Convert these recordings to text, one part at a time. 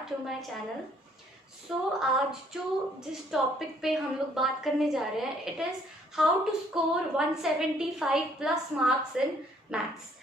Back to my channel. आज जिस topic पे हम लोग बात करने जा रहे हैं, it is how to score 175 plus marks in maths.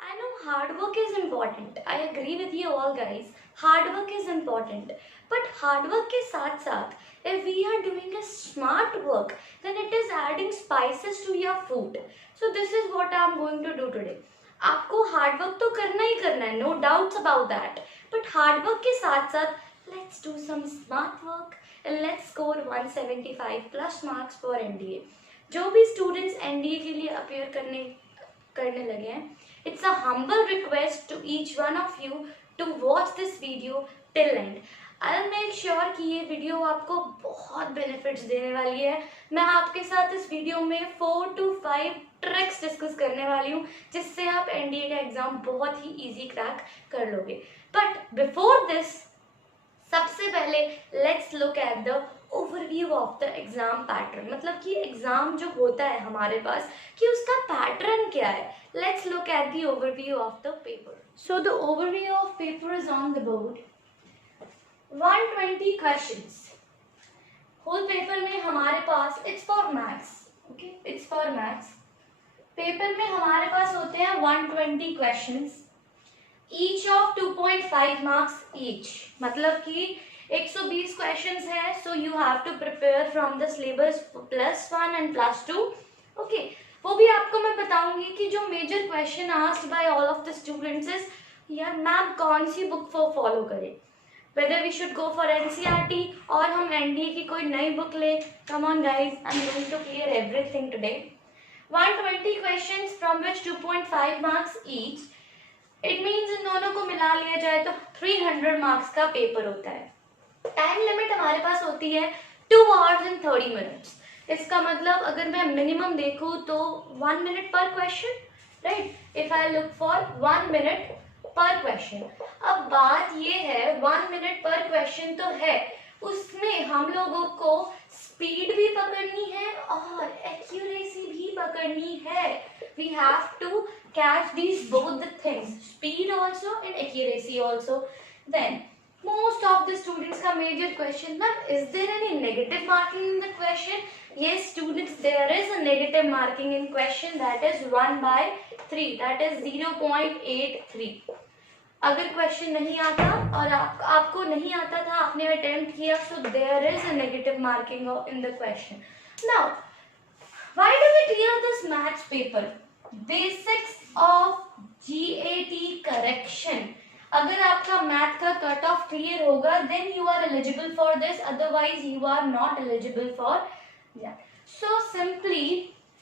I know hard work is important. I agree with you all guys. Hard work is important. But hard work के साथ साथ, if we are doing a smart work, then it is adding spices to your food. So this is what I am going to do today. आपको hard work तो करना ही करना है, no doubts about that. But hard work के साथ साथ, let's do some smart work and let's score 175 plus marks for NDA. जो भी students NDA के लिए appear करने लगे हैं, it's a humble request to each one of you to watch this video till end. I'll make sure कि ये video आपको बहुत बेनिफिट्स देने वाली है। मैं आपके साथ इस वीडियो में 4 to 5 ट्रिक्स डिस्कस करने वाली हूँ, जिससे आप एनडीए का एग्जाम बहुत ही इजी क्रैक कर लोगे। बट बिफोर दिस, सबसे पहले let's look at the overview of the exam pattern. मतलब कि एग्जाम जो होता है हमारे पास, कि उसका पैटर्न क्या है। Let's look at the overview of the paper. So the overview of paper is on the board. 120 questions whole paper में हमारे पास, it's for maths, okay, it's for maths. Paper में हमारे पास होते हैं 120 questions, each of 2.5 marks each. मतलब कि 120 क्वेश्चंस है, so you have to prepare from the syllabus +1 and +2। Okay, वो भी आपको मैं बताऊंगी कि जो major question asked by all of the students is, यार मैम कौन सी बुक फॉलो करें, whether we should go for NCERT और हम एनडीए की कोई नई बुक ले। Come on guys, I'm going to clear everything today. 120 questions from which 2.5 marks each. It means इन दोनों को मिला लिया जाए तो 300 मार्क्स का पेपर होता है। टाइम लिमिट हमारे पास होती है 2 hours and 30 minutes। इसका मतलब अगर मैं मिनिमम देखूँ तो 1 minute पर question, right. If I look for 1 minute पर क्वेश्चन। अब बात ये है, 1 मिनट पर क्वेश्चन तो है, उसमें हम लोगों को स्पीड भी पकड़नी है और एक्यूरेसी भी पकड़नी है। We have to catch these both the things, speed also and accuracy also. Then most of the students का major question, ma'am is there any negative marking in the question? Yes students, there is a negative marking in question, that is 1/3, that is 0.83। अगर question नहीं आता और आपको नहीं आता था, आपने अटेम्प्ट किया, so there is a negative marking in the question. Now, why do we clear this maths paper? Basics of GAT correction. अगर आपका मैथ का कट ऑफ क्लियर होगा, then you are eligible for this, otherwise you are not eligible for that. So simply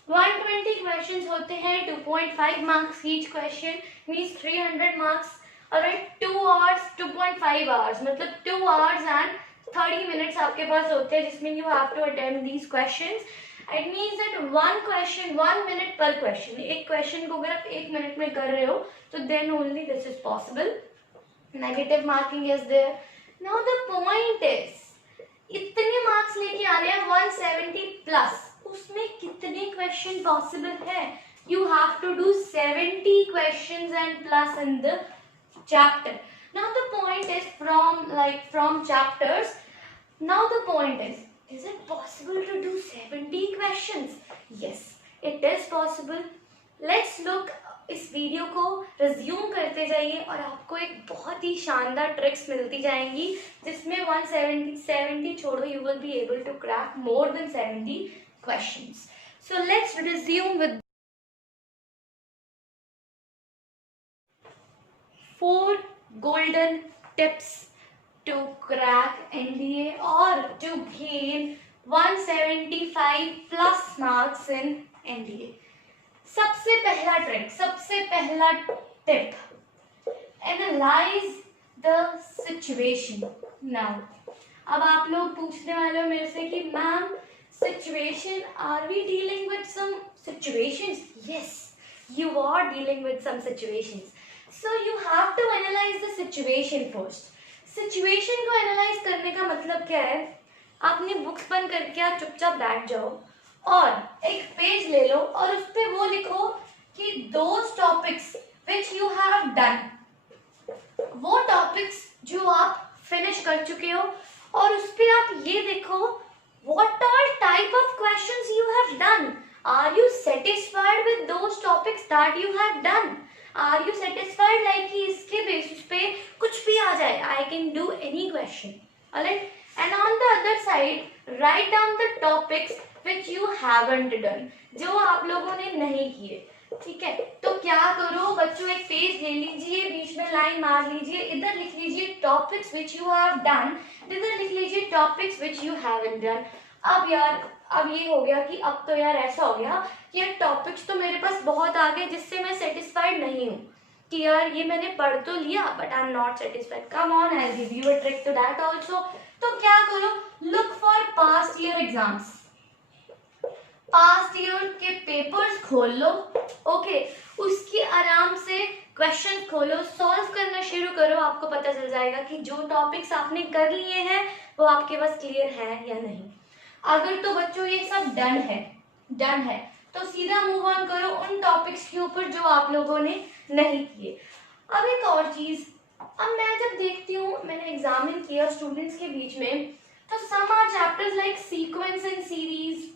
120 questions होते हैं, 2.5 marks each question, means 300 marks। alright, 2 hours, 2.5 hours मतलब 2 hours and 30 minutes आपके पास होते हैं, जिसमें you have to attempt these questions. It means that one question 1 minute per question। एक question को अगर आप 1 मिनट में कर रहे हो तो then only this is possible. Negative marking is there. Now the point is, इतने मार्क्स लेके आ रहे हैं 170 प्लस, उसमें कितने क्वेश्चन पॉसिबल है? You have to do 70 questions and plus in the chapter. Now the point is from chapters, now the point is it possible to do 70 questions? Yes, it is possible. Let's look. इस video को resume करते जाइए और आपको एक बहुत ही शानदार tricks मिलती जाएंगी, जिसमें 170 छोड़ो, you will be able to crack more than 70 questions. So let's resume with 4 golden tips to crack NDA or to gain 175 plus marks in NDA. सबसे पहला ट्रिक, सबसे पहला tip, analyse the situation. Now अब आप लोग पूछने वाले हो मेरे से कि ma'am situation, are we dealing with some situations? Yes, you are dealing with some situations, so you have to analyse the situation first. Situation को एनालाइज करने का मतलब क्या है? आपने बुक्स बंद करके आप चुपचाप बैठ जाओ और एक पेज ले लो और उस पे वो लिखो कि those topics which you have done, वो टॉपिक्स जो आप फिनिश कर चुके हो, और उस पे आप ये देखो what all type of questions you have done. Are you satisfied with those topics that you have done? Are you satisfied like कि इसके बेसिस पे कुछ भी आ जाए, I can do any question. Alright? And on the other side, write down the topics which you haven't done. जो आप लोगों ने नहीं किए. ठीक है, तो क्या करो बच्चों, एक पेज ले लीजिए, बीच में लाइन मार लीजिए, इधर लिख लीजिए topics which you have done, इधर लिख लीजिए topics which you haven't done. अब यार, अब ये हो गया कि अब तो यार ऐसा हो गया कि यार टॉपिक्स तो मेरे पास बहुत आ गए जिससे मैं सेटिस्फाइड नहीं हूँ, कि यार ये मैंने पढ़ तो लिया but I am not satisfied. Come on, I give you a trick to that also. तो क्या करो, look for past year exams. Past year के पेपर्स खोल लो. ओके, उसकी आराम से क्वेश्चन खोलो, सॉल्व करना शुरू करो. आपको पता चल जाएगा कि जो टॉपिक्स आपने कर लिए हैं वो आपके पास क्लियर है या नहीं. अगर तो बच्चों ये सब डन है तो सीधा मूव ऑन करो उन टॉपिक्स के ऊपर जो आप लोगों ने नहीं किए. अब एक और चीज, अब मैं जब देखती हूँ, मैंने एग्जामिन किया स्टूडेंट्स के बीच में, तो some are chapters like sequence and series,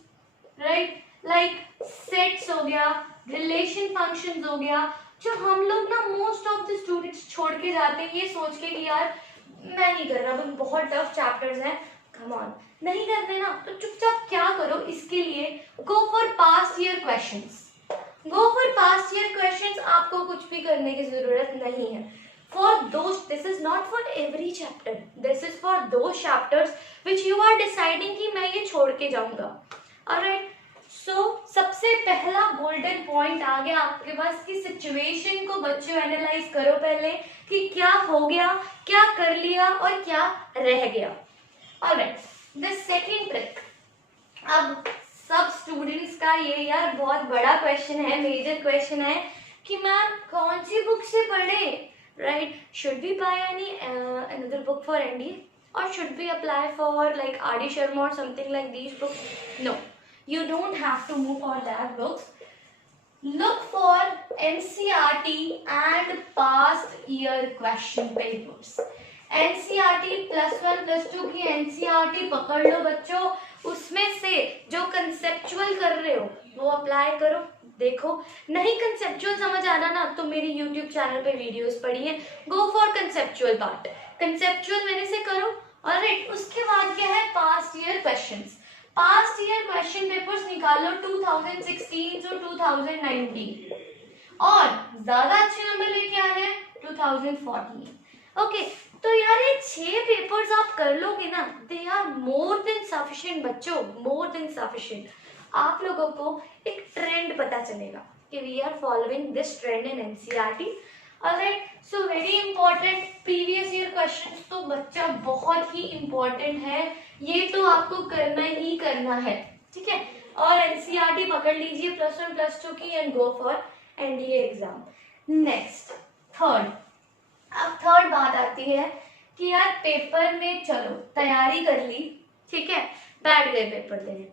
right, like sets हो गया, रिलेशन फंक्शंस हो गया, जो हम लोग ना मोस्ट ऑफ द स्टूडेंट्स छोड़ के जाते हैं ये सोच के कि यार मैं नहीं कर रहा, बहुत टफ चैप्टर्स हैं. कम ऑन, नहीं करते ना तो चुपचाप क्या करो, इसके लिए go for past year questions. Go for past year questions. आपको कुछ भी करने की जरूरत नहीं है. For those, this is not for every chapter. This is for those chapters which you are deciding कि मैं ये छोड़ के जाऊंगा. Alright. So सबसे पहला गोल्डन पॉइंट आ गया आपके पास कि सिचुएशन को बच्चों एनालाइज करो पहले कि क्या हो गया, क्या कर लिया और क्या रह गया. Alright. The second trick. अब सब स्टूडेंट्स का ये यार बहुत बड़ा क्वेश्चन है, मेजर क्वेश्चन है कि मैम कौन सी बुक से पढ़े. Right? Should we buy any another book for NDA, or should we apply for like R.D. Sharma or something like these books? No, you don't have to move for that books. Look for NCERT and past year question papers. NCERT +1 +2 की NCERT पकड़ लो बच्चों, उसमें से जो conceptual कर रहे हो वो अप्लाई करो. देखो, नहीं कंसेप्चुअल समझ आना ना तो मेरे YouTube चैनल पे वीडियोस पड़ी हैं. Go for conceptual part, conceptual मेरे से करो. ऑलराइट, उसके बाद क्या है, past year questions. Past year question papers निकालो 2016 से 2019, और ज्यादा अच्छे नंबर लेके आ रहे हैं 2014. ओके, तो यार ये 6 पेपर्स आप कर लोगे ना, they are more than sufficient बच्चों, मोर देन सफिशिएंट. आप लोगों को एक ट्रेंड पता चलेगा कि we are following this trend in NCERT. Alright, so very important previous year questions तो बच्चा बहुत ही इंपॉर्टेंट है, ये तो आपको करना ही करना है. ठीक है, और एनसीईआरटी पकड़ लीजिए +1 +2 की and go for NDA exam. Next, third. अब थर्ड बात आती है कि यार पेपर में चलो तैयारी कर ली, ठीक है, बैठ गए पेपर देने.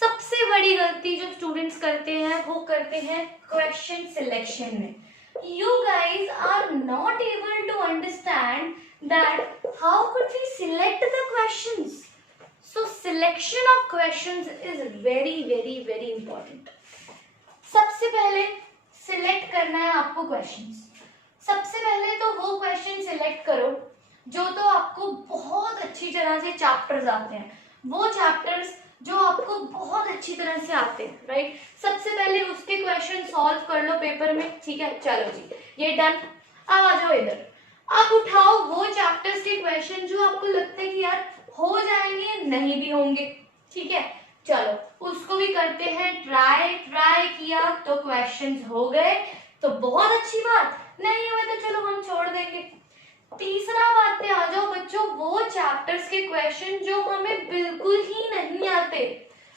सबसे बड़ी गलती जो स्टूडेंट्स करते हैं वो करते हैं क्वेश्चन सिलेक्शन में. You guys are not able to understand that how could we select the questions. So selection of questions is very very very important. सबसे पहले सिलेक्ट करना है आपको क्वेश्चंस. सबसे पहले तो वो क्वेश्चन सिलेक्ट करो जो तो आपको बहुत अच्छी तरह से चैप्टर्स आते हैं, वो चैप्टर्स जो आपको बहुत अच्छी तरह से आते हैं. राइट, सबसे पहले उसके क्वेश्चन सॉल्व कर लो पेपर में. ठीक है, चलो जी ये डन. अब आ जाओ इधर, अब उठाओ वो चैप्टर्स के क्वेश्चन जो आपको लगता है कि यार हो जाएंगे, नहीं भी होंगे. ठीक है, चलो उसको भी करते हैं ट्राई किया तो क्वेश्चंस हो गए तो बहुत अच्छी बात, नहीं हुए तो चलो हम छोड़ देंगे. तीसरा बात पे आ जाओ बच्चों, वो चैप्टर्स के क्वेश्चन जो हमें बिल्कुल ही नहीं आते,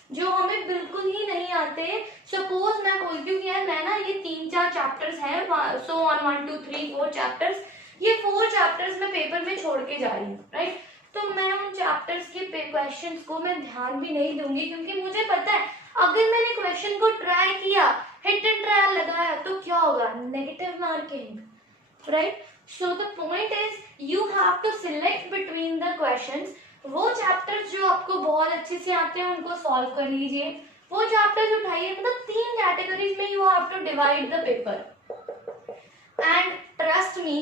जो हमें बिल्कुल ही नहीं आते. सपोज मैं बोलती हूँ कि यार मैं ना ये 3-4 चैप्टर्स हैं, सो ऑन 1 2 3 4 चैप्टर्स, ये 4 चैप्टर्स मैं पेपर में छोड़ के जा रही हूँ. राइट, तो मैं उन चैप्टर्स के क्वेश्चंस को मैं ध्यान भी नहीं दूंगी, क्योंकि मुझे पता है अगर मैंने क्वेश्चन को ट्राई किया, हिट एंड ट्रायल लगाया तो क्या होगा, negative marking. Right, so the point is you have to select between the questions. वो चैप्टर्स जो आपको बहुत अच्छे से आते हैं उनको सॉल्व कर लीजिए, वो चैप्टर्स उठाइए। मतलब 3 कैटेगरीज में you have to divide the paper and trust me,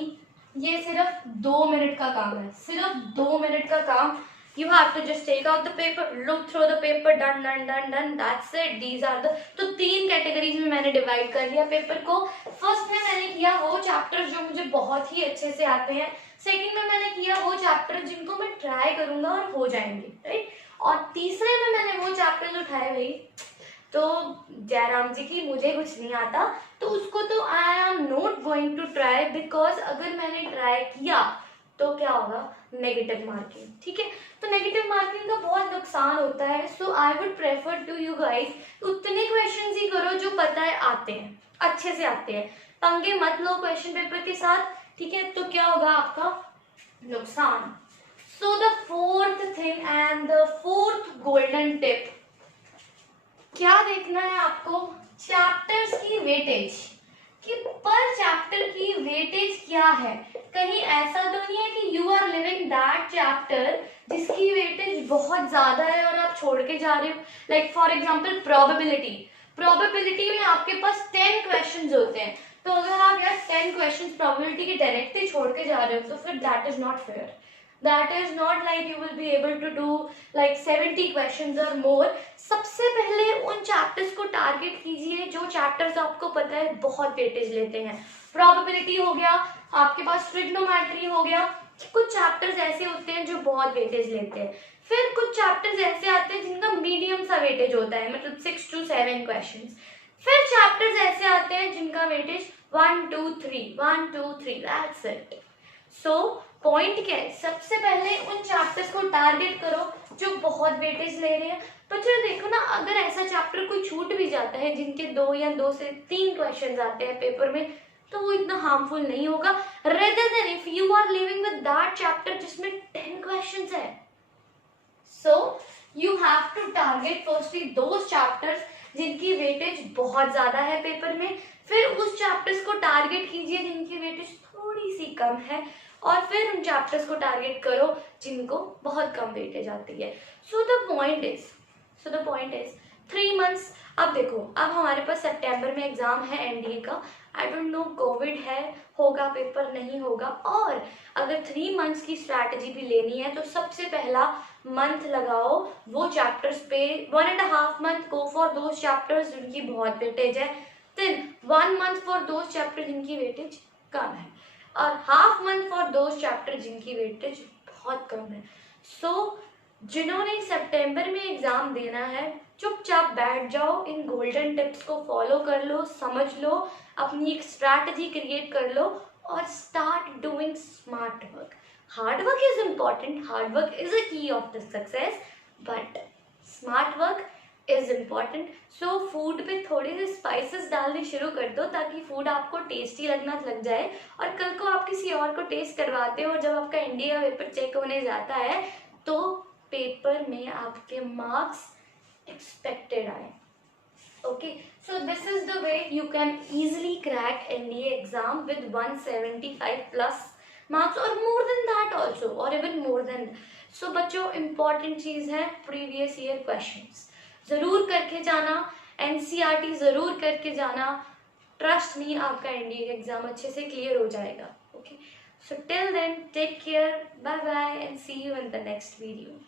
ये सिर्फ 2 मिनट का काम है, सिर्फ 2 मिनट का काम। You have to just take out the paper, look through the paper, done, done, done, done. That's it. These are the, तो 3 categories में मैंने डिवाइड कर लिया पेपर को। फर्स्ट में मैंने किया वो चैप्टर जो मुझे बहुत ही अच्छे से आते हैं, सेकंड में मैंने किया वो चैप्टर जिनको मैं ट्राई करूंगा और हो जाएंगे, राइट। और तीसरे में मैंने वो चैप्टर उठाए भाई तो जयराम जी की मुझे कुछ नहीं आता, तो उसको तो I am not going to try, because अगर मैंने ट्राई किया तो क्या होगा, नेगेटिव मार्किंग, ठीक है। तो नेगेटिव मार्किंग का बहुत नुकसान होता है। So I would prefer to you guys उतने क्वेश्चंस ही करो जो पता है आते हैं, अच्छे से आते हैं। पंगे मत लो क्वेश्चन पेपर के साथ, ठीक है, तो क्या होगा आपका नुकसान। So the fourth thing and the fourth golden tip, क्या देखना है आपको, चैप्टर्स की वेटेज, कि पर चैप्टर की वेटेज क्या है। कहीं ऐसा तो नहीं है कि you are living that chapter जिसकी वेटेज बहुत ज्यादा है और आप छोड़ के जा रहे हो। लाइक फॉर एग्जांपल प्रोबेबिलिटी में आपके पास 10 क्वेश्चंस होते हैं, तो अगर आप यार 10 क्वेश्चंस प्रोबेबिलिटी के डायरेक्टली छोड़ के जा रहे हो तो फिर that is not fair. That is not like you will be able to do like 70 questions or more. सबसे पहले उन चैप्टर्स को टारगेट कीजिए जो चैप्टर्स आपको पता है बहुत वेटेज लेते हैं। प्रोबेबिलिटी हो गया, आपके पास ट्रिग्नोमेट्री हो गया, कुछ चैप्टर्स ऐसे होते हैं जो बहुत वेटेज लेते हैं। फिर कुछ चैप्टर्स ऐसे आते हैं जिनका मीडियम सा वेटेज होता है, मतलब 6 to 7 क्वेश्चंस। फिर चैप्टर्स ऐसे आते हैं जिनका weightage 1 2 3 that's it. So point क्या है, सबसे पहले उन चैप्टर्स को टारगेट करो जो बहुत वेटेज ले रहे हैं। पर जो देखो ना, अगर ऐसा चैप्टर कोई छूट भी जाता है जिनके 2 या 2 से 3 क्वेश्चंस आते हैं पेपर में, तो वो इतना हार्मफुल नहीं होगा, rather than if you are living with that chapter जिसमें 10 क्वेश्चंस है। So you have to target firstly those chapters जिनकी वेटेज बहुत ज्यादा है पेपर में, फिर उस चैप्टर्स को टारगेट कीजिए जिनकी वेटेज थोड़ी सी कम है, और फिर उन चैप्टर्स को टारगेट करो जिनको बहुत कम वेटेज आती है। सो द पॉइंट इज 3 मंथ्स। अब देखो, अब हमारे पास सितंबर में एग्जाम है एनडीए का, आई डोंट नो कोविड है, होगा पेपर नहीं होगा। और अगर 3 मंथ्स की स्ट्रैटेजी भी लेनी है तो सबसे पहला मंथ लगाओ वो चैप्टर्स पे, 1.5 month go for those chapters जिनकी बहुत वेटेज है, then 1 month for those chapter जिनकी वेटेज कम है, और half month for those chapter जिनकी वेटेज बहुत कम है। सो जिन्होंने सितंबर में एग्जाम देना है, चुपचाप बैठ जाओ, इन गोल्डन टिप्स को फॉलो कर लो, समझ लो, अपनी एक स्ट्रैटेजी क्रिएट कर लो और start doing smart work. Hard work is important, hard work is a key of the success, but smart work is important. So food पे थोड़े से स्पाइसेस डालने शुरू कर दो ताकि फूड आपको टेस्टी लगना लग जाए, और कल को आप किसी और को टेस्ट करवाते हो और जब आपका इंडिया पेपर चेक होने जाता है तो पेपर में आपके मार्क्स एक्सपेक्टेड आए। Okay, so this is the way you can easily crack NDA exam with 175 plus marks or more than that also, or even more than that. So बच्चों, important चीज है previous year questions जरूर करके जाना, NCERT जरूर करके जाना, trust me आपका NDA एग्जाम अच्छे से क्लियर हो जाएगा। Okay, so till then take care, bye bye and see you in the next video.